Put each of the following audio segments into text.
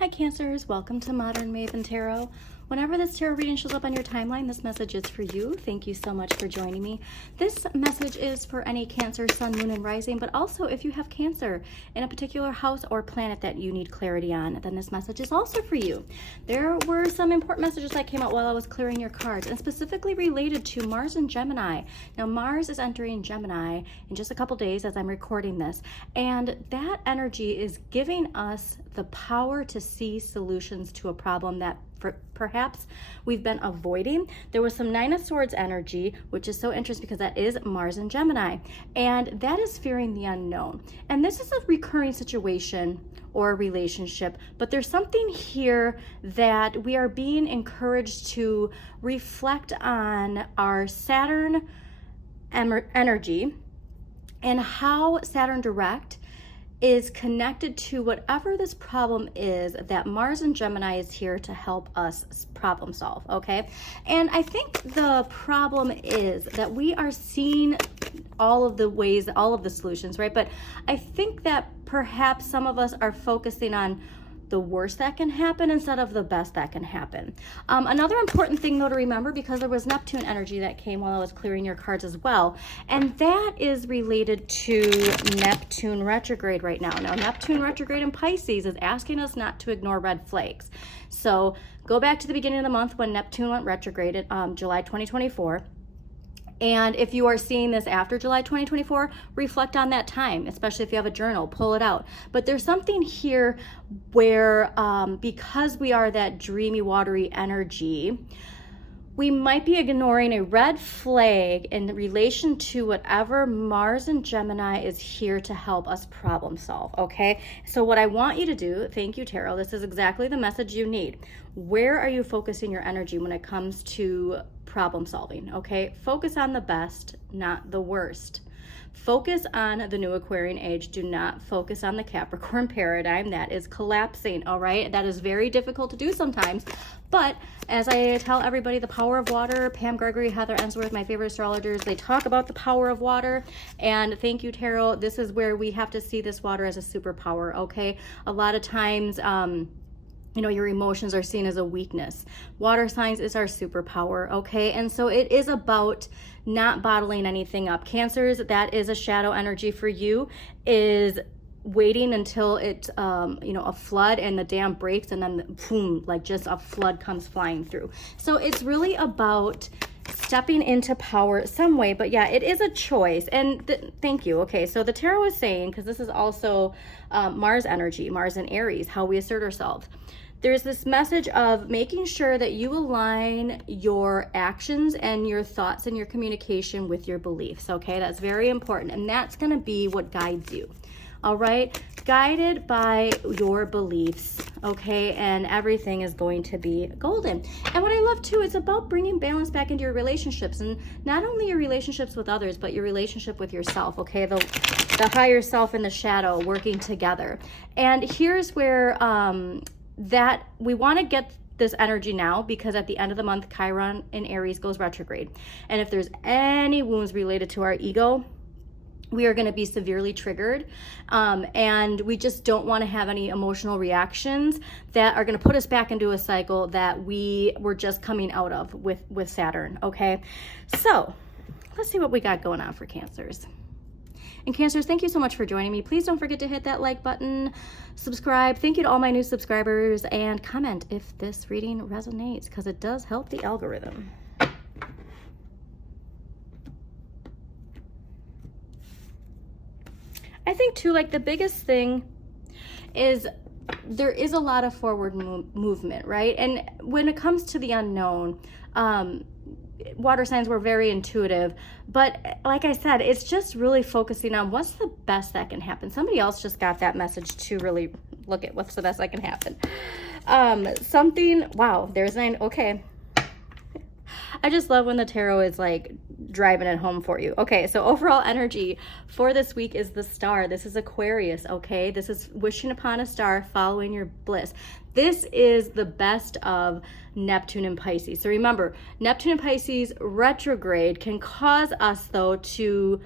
Hi Cancers, welcome to Modern Maven Tarot. Whenever this tarot reading shows up on your timeline, this message is for you. Thank you so much for joining me. This message is for any Cancer, Sun, Moon, and Rising, but also if you have Cancer in a particular house or planet that you need clarity on, then this message is also for you. There were some important messages that came out while I was clearing your cards, and specifically related to Mars and Gemini. Now, Mars is entering Gemini in just a couple days as I'm recording this, and that energy is giving us the power to see solutions to a problem that perhaps we've been avoiding. There was some Nine of Swords energy, which is so interesting because that is Mars and Gemini, and that is fearing the unknown. And this is a recurring situation or relationship, but there's something here that we are being encouraged to reflect on our Saturn energy and how Saturn direct is connected to whatever this problem is that Mars and Gemini is here to help us problem solve, okay? And I think the problem is that we are seeing all of the ways, all of the solutions, right? But I think that perhaps some of us are focusing on the worst that can happen instead of the best that can happen. Another important thing though to remember, because there was Neptune energy that came while I was clearing your cards as well, and that is related to Neptune retrograde right now. Now, Neptune retrograde in Pisces is asking us not to ignore red flags. So go back to the beginning of the month when Neptune went retrograde in July 2024. And if you are seeing this after July 2024, reflect on that time, especially if you have a journal, pull it out. But there's something here where because we are that dreamy, watery energy, we might be ignoring a red flag in relation to whatever Mars and Gemini is here to help us problem solve, okay? So what I want you to do, thank you, Tarot, this is exactly the message you need. Where are you focusing your energy when it comes to problem solving, okay? Focus on the best, not the worst. Focus on the new Aquarian age. Do not focus on the Capricorn paradigm. That is collapsing, all right? That is very difficult to do sometimes. But as I tell everybody, the power of water, Pam Gregory, Heather Ensworth, my favorite astrologers, they talk about the power of water. And thank you, Tarot. This is where we have to see this water as a superpower, okay? A lot of times, you know, your emotions are seen as a weakness. Water signs is our superpower, okay? And so it is about not bottling anything up. Cancers, that is a shadow energy for you, is waiting until it's, you know, a flood and the dam breaks and then boom, like just a flood comes flying through. So it's really about stepping into power some way, but yeah, it is a choice. And thank you. Okay, so the tarot is saying, because this is also Mars energy, Mars and Aries, how we assert ourselves. There's this message of making sure that you align your actions and your thoughts and your communication with your beliefs, okay? That's very important, and that's gonna be what guides you, all right? Guided by your beliefs, okay? And everything is going to be golden. And what I love too, it's about bringing balance back into your relationships, and not only your relationships with others, but your relationship with yourself, okay? The higher self and the shadow working together. And here's where, that we want to get this energy now, because at the end of the month, Chiron in Aries goes retrograde. And if there's any wounds related to our ego, we are going to be severely triggered. And we just don't want to have any emotional reactions that are going to put us back into a cycle that we were just coming out of with Saturn, okay? So let's see what we got going on for Cancers. And Cancers, thank you so much for joining me. Please don't forget to hit that like button, subscribe. Thank you to all my new subscribers, and comment if this reading resonates, because it does help the algorithm. I think too, like the biggest thing is there is a lot of forward movement, right? And when it comes to the unknown, water signs were very intuitive, but like I said, it's just really focusing on what's the best that can happen. Somebody else just got that message to really look at what's the best that can happen. Wow, there's 9, okay. I just love when the tarot is like driving it home for you. Okay, so overall energy for this week is the star. This is Aquarius, okay? This is wishing upon a star, following your bliss. This is the best of Neptune and Pisces. So remember, Neptune and Pisces retrograde can cause us though to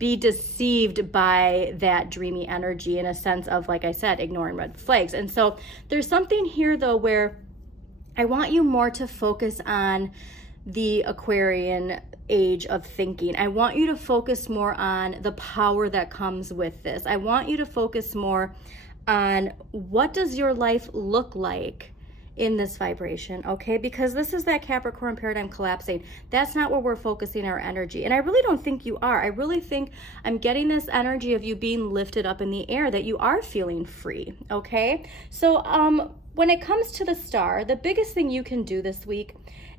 be deceived by that dreamy energy in a sense of, like I said, ignoring red flags. And so there's something here though where I want you more to focus on the Aquarian age of thinking. I want you to focus more on the power that comes with this. I want you to focus more on what does your life look like in this vibration, okay? Because this is that Capricorn paradigm collapsing. That's not where we're focusing our energy. And I really don't think you are. I really think I'm getting this energy of you being lifted up in the air, that you are feeling free, okay? So when it comes to the star, the biggest thing you can do this week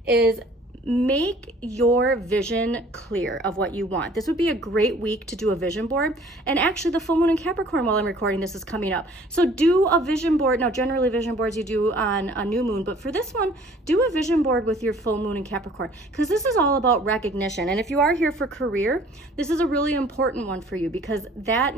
is make your vision clear of what you want. This would be a great week to do a vision board. And actually the full moon in Capricorn while I'm recording this is coming up. So do a vision board. Now generally vision boards you do on a new moon, but for this one, do a vision board with your full moon in Capricorn, because this is all about recognition. And if you are here for career, this is a really important one for you, because that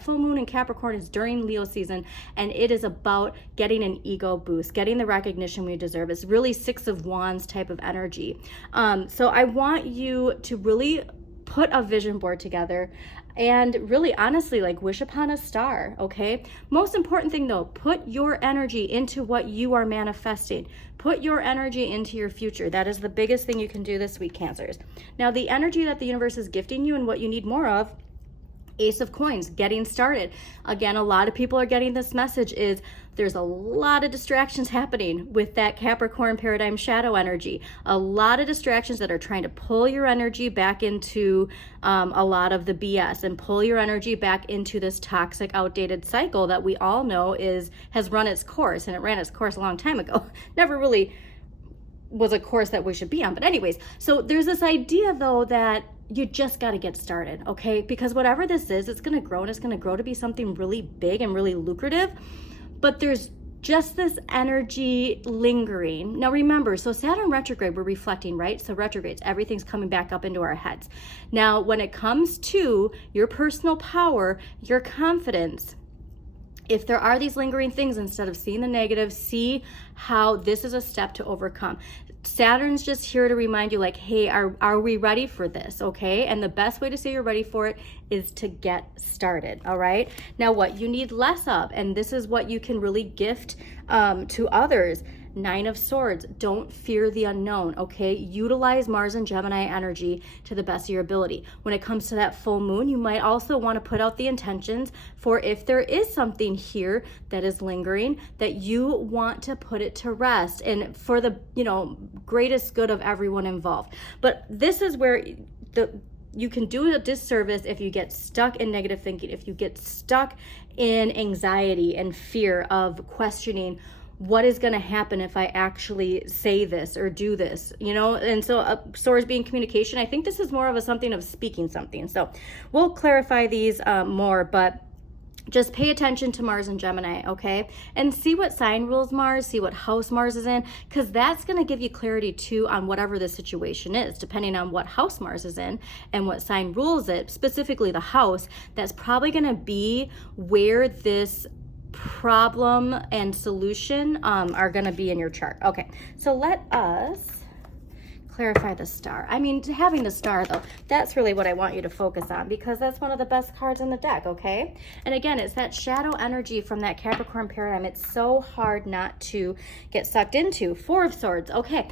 full moon in Capricorn is during Leo season, and it is about getting an ego boost, getting the recognition we deserve. It's really Six of Wands type of energy. So I want you to really put a vision board together and really honestly like wish upon a star, okay? Most important thing though, put your energy into what you are manifesting. Put your energy into your future. That is the biggest thing you can do this week, Cancers. Now the energy that the universe is gifting you and what you need more of, Ace of Coins, getting started. Again, a lot of people are getting this message is there's a lot of distractions happening with that Capricorn paradigm shadow energy. A lot of distractions that are trying to pull your energy back into a lot of the BS and pull your energy back into this toxic, outdated cycle that we all know has run its course, and it ran its course a long time ago. Never really was a course that we should be on. But anyways, so there's this idea though that you just got to get started, okay? Because whatever this is, it's going to grow, and it's going to grow to be something really big and really lucrative. But there's just this energy lingering. Now remember, so Saturn retrograde, we're reflecting, right? So retrogrades, everything's coming back up into our heads. Now, when it comes to your personal power, your confidence, if there are these lingering things, instead of seeing the negative, see how this is a step to overcome. Saturn's just here to remind you like, hey, are we ready for this, okay? And the best way to say you're ready for it is to get started, all right? Now what you need less of, and this is what you can really gift to others, Nine of Swords, don't fear the unknown, okay? Utilize Mars and Gemini energy to the best of your ability. When it comes to that full moon, you might also want to put out the intentions for if there is something here that is lingering, that you want to put it to rest and for the, greatest good of everyone involved. But this is where you can do a disservice if you get stuck in negative thinking, if you get stuck in anxiety and fear of questioning what is going to happen if I actually say this or do this, And so swords being communication, I think this is more of something of speaking something. So we'll clarify these more, but just pay attention to Mars and Gemini, okay? And see what sign rules Mars, see what house Mars is in, because that's going to give you clarity too on whatever the situation is, depending on what house Mars is in and what sign rules it, specifically the house. That's probably going to be where this problem and solution are going to be in your chart. Okay, so let us clarify the star. I mean, having the star though, that's really what I want you to focus on, because that's one of the best cards in the deck, okay? And again, it's that shadow energy from that Capricorn paradigm. It's so hard not to get sucked into. Four of Swords, okay.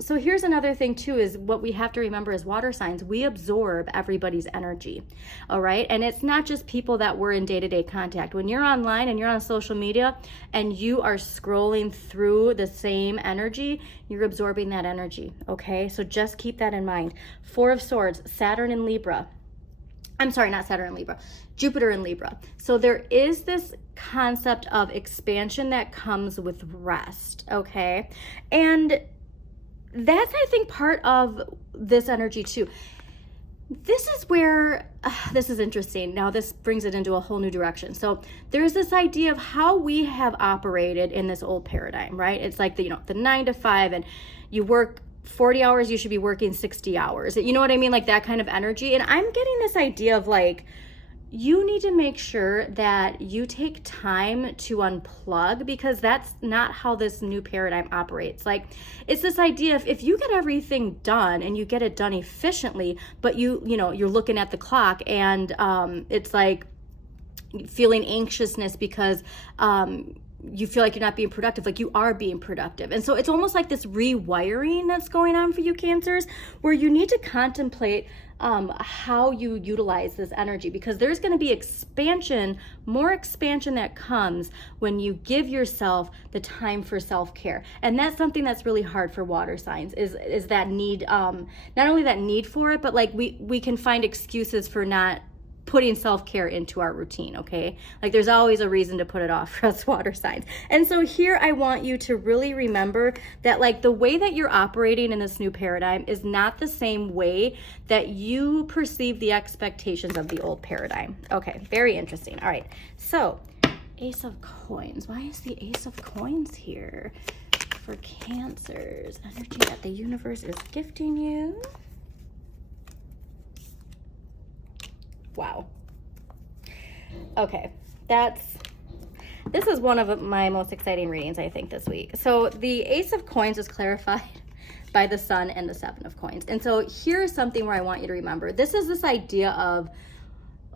So here's another thing too, is what we have to remember as water signs, we absorb everybody's energy, all right? And it's not just people that we're in day-to-day contact. When you're online and you're on social media and you are scrolling through the same energy, you're absorbing that energy, okay? So just keep that in mind. Four of Swords, Saturn in Libra. I'm sorry, not Saturn in Libra, Jupiter in Libra. So there is this concept of expansion that comes with rest, okay? And that's, I think, part of this energy too. This is where, this is interesting. Now this brings it into a whole new direction. So there's this idea of how we have operated in this old paradigm, right? It's like the 9 to 5 and you work 40 hours, you should be working 60 hours. You know what I mean? Like that kind of energy. And I'm getting this idea of like, you need to make sure that you take time to unplug, because that's not how this new paradigm operates. Like, it's this idea of if you get everything done and you get it done efficiently, but you know, you're looking at the clock and it's like feeling anxiousness because you feel like you're not being productive, like you are being productive. And so it's almost like this rewiring that's going on for you Cancers, where you need to contemplate how you utilize this energy, because there's going to be expansion, more expansion that comes when you give yourself the time for self-care. And that's something that's really hard for water signs, is that need, not only that need for it, but like we can find excuses for not putting self-care into our routine, okay? Like there's always a reason to put it off for us water signs. And so here I want you to really remember that like the way that you're operating in this new paradigm is not the same way that you perceive the expectations of the old paradigm. Okay, very interesting. All right, so Ace of Coins. Why is the Ace of Coins here for Cancers? Energy that the universe is gifting you. Wow. Okay, this is one of my most exciting readings, I think, this week. So the Ace of Coins is clarified by the Sun and the Seven of Coins. And so here's something where I want you to remember. This is this idea of,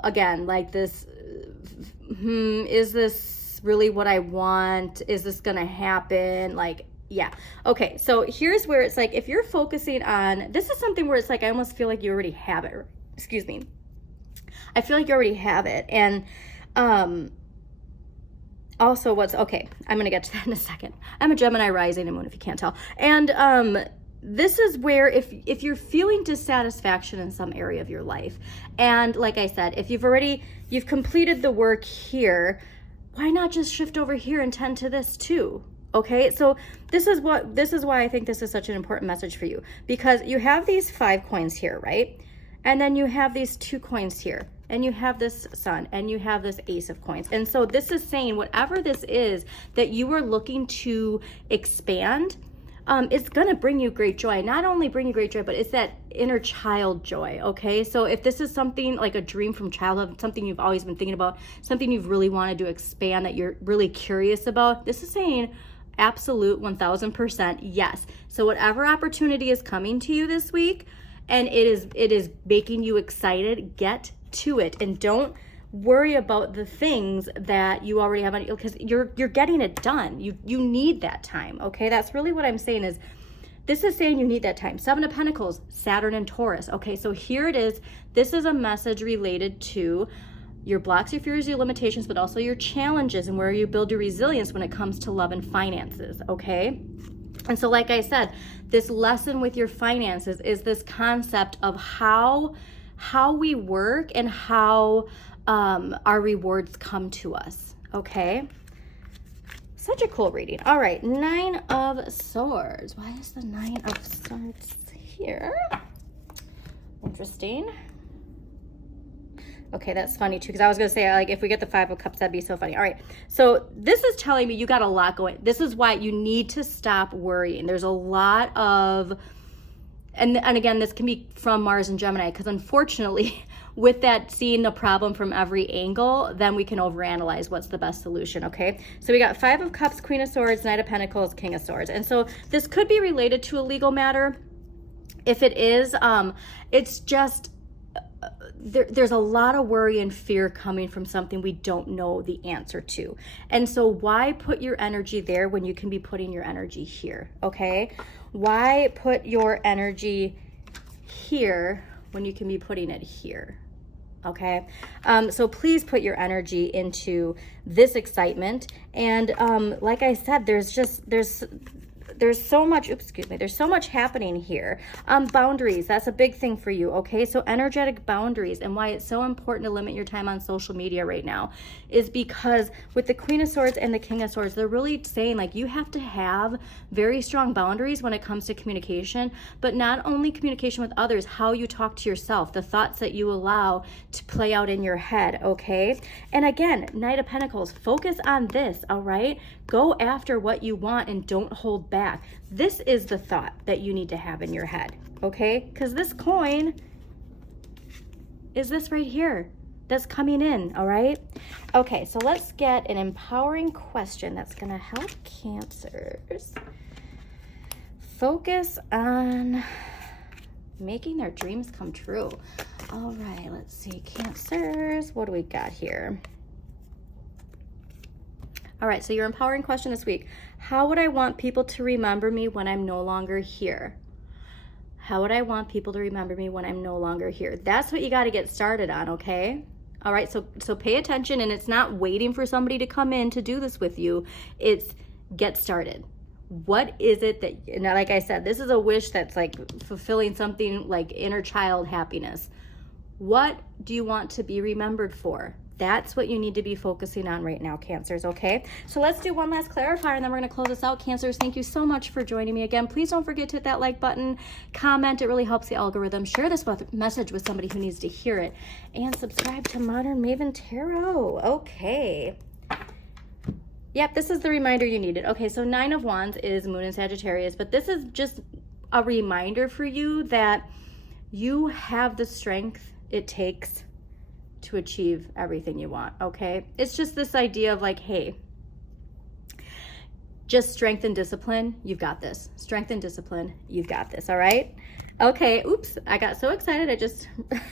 again, like this, is this really what I want? Is this gonna happen? Like, yeah. Okay, so here's where it's like, if you're focusing on, this is something where it's like, I almost feel like you already have it. Excuse me. I feel like you already have it. And also okay, I'm going to get to that in a second. I'm a Gemini rising and moon, if you can't tell. And this is where if you're feeling dissatisfaction in some area of your life, and like I said, if you've completed the work here, why not just shift over here and tend to this too? Okay, so this is why I think this is such an important message for you, because you have these 5 coins here, right? And then you have these 2 coins here, and you have this Sun, and you have this Ace of Coins. And so this is saying whatever this is that you are looking to expand, it's gonna bring you great joy. Not only bring you great joy, but it's that inner child joy, okay? So if this is something like a dream from childhood, something you've always been thinking about, something you've really wanted to expand, that you're really curious about, this is saying absolute 1000% yes. So whatever opportunity is coming to you this week, and it is making you excited, get to it, and don't worry about the things that you already have on, because you're getting it done. You need that time, okay? That's really what I'm saying. Is this is saying you need that time. 7 of Pentacles, Saturn and Taurus. Okay, so here it is. This is a message related to your blocks, your fears, your limitations, but also your challenges and where you build your resilience when it comes to love and finances, okay? And so like I said, this lesson with your finances is this concept of how we work and how our rewards come to us, okay? Such a cool reading. All right, 9 of Swords. Why is the 9 of Swords here? Interesting. Okay, that's funny too, because I was going to say, like, if we get the 5 of Cups, that'd be so funny. All right, so this is telling me you got a lot going. This is why you need to stop worrying. There's a lot of, and again, this can be from Mars and Gemini, because unfortunately, with that seeing the problem from every angle, then we can overanalyze what's the best solution, okay? So we got 5 of Cups, Queen of Swords, Knight of Pentacles, King of Swords. And so this could be related to a legal matter. If it is, it's just, there's a lot of worry and fear coming from something we don't know the answer to. And so why put your energy there when you can be putting your energy here, okay? Why put your energy here when you can be putting it here, okay? So please put your energy into this excitement. And like I said, there's so much, there's so much happening here. Boundaries, that's a big thing for you, okay? So energetic boundaries, and why it's so important to limit your time on social media right now is because with the Queen of Swords and the King of Swords, they're really saying like you have to have very strong boundaries when it comes to communication, but not only communication with others, how you talk to yourself, the thoughts that you allow to play out in your head, okay? And again, Knight of Pentacles, focus on this, all right? Go after what you want and don't hold back. This is the thought that you need to have in your head, okay? Because this coin is this right here. that's coming in, all right? Okay, so let's get an empowering question that's gonna help Cancers focus on making their dreams come true. All right, let's see, Cancers, what do we got here? All right, so your empowering question this week: how would I want people to remember me when I'm no longer here? How would I want people to remember me when I'm no longer here? That's what you got to get started on, okay? All right, so pay attention, and it's not waiting for somebody to come in to do this with you. It's get started. What is it that, and like I said, this is a wish that's like fulfilling something like inner child happiness. What do you want to be remembered for? That's what you need to be focusing on right now, Cancers, okay? So let's do one last clarifier, and then we're going to close this out, Cancers. Thank you so much for joining me again. Please don't forget to hit that like button, comment. It really helps the algorithm. Share this message with somebody who needs to hear it. And subscribe to Modern Maven Tarot. Okay. Yep, this is the reminder you needed. Okay, so 9 of Wands is Moon in Sagittarius, but this is just a reminder for you that you have the strength it takes to achieve everything you want, okay? It's just this idea of like, hey, just strength and discipline, you've got this. Strength and discipline, you've got this, all right? Okay, oops, I got so excited I just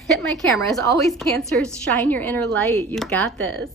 hit my camera. As always, Cancers, shine your inner light. You've got this.